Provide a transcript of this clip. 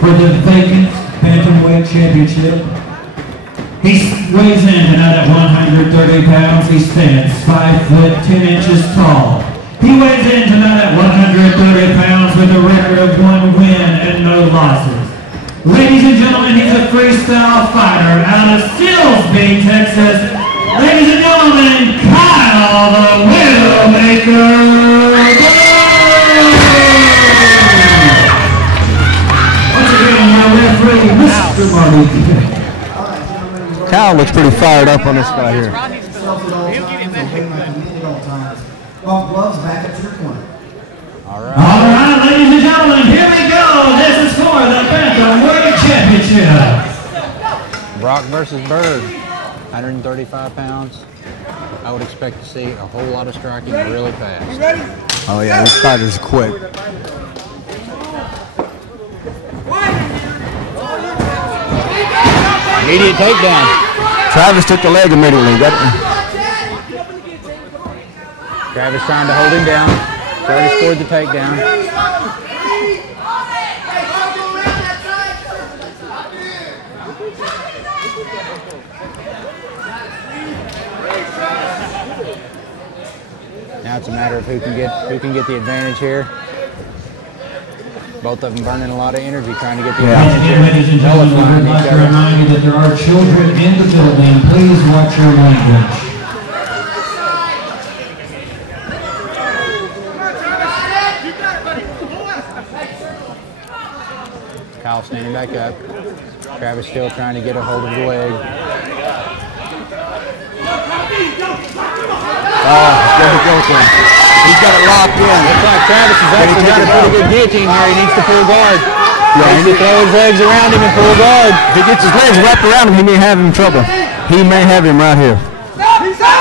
for the vacant bantamweight championship. He weighs in tonight at 130 pounds. He stands 5 foot 10 inches tall. He weighs in tonight at 130 pounds with a record of 1 win and no losses. Ladies and gentlemen, he's a freestyle fighter out of Silsbee, Texas. Ladies and gentlemen, Kyle the Widowmaker. Once again, our referee, Mr. Marty. Kyle looks pretty fired up on this guy here. Gloves back up to your corner. All right, ladies and gentlemen, here we go. This is for the Bantamweight Championship. Brock versus Bird, 135 pounds. I would expect to see a whole lot of striking really fast. Oh yeah, this fighter's quick. Immediate takedown. Travis took the leg immediately. Travis trying to hold him down. Travis scored the takedown. Now it's a matter of who can get the advantage here. Both of them burning a lot of energy trying to get the advantage here. Ladies and gentlemen, we would like to remind you that there are children in the building. Please watch your language. Kyle standing back up. Travis still trying to get a hold of the leg. He's got it locked in. Looks like Travis has actually got a pretty good guillotine here. He needs to pull guard. He needs to throw his legs around him and pull guard. If he gets his legs wrapped around him, he may have him in trouble. He may have him right here.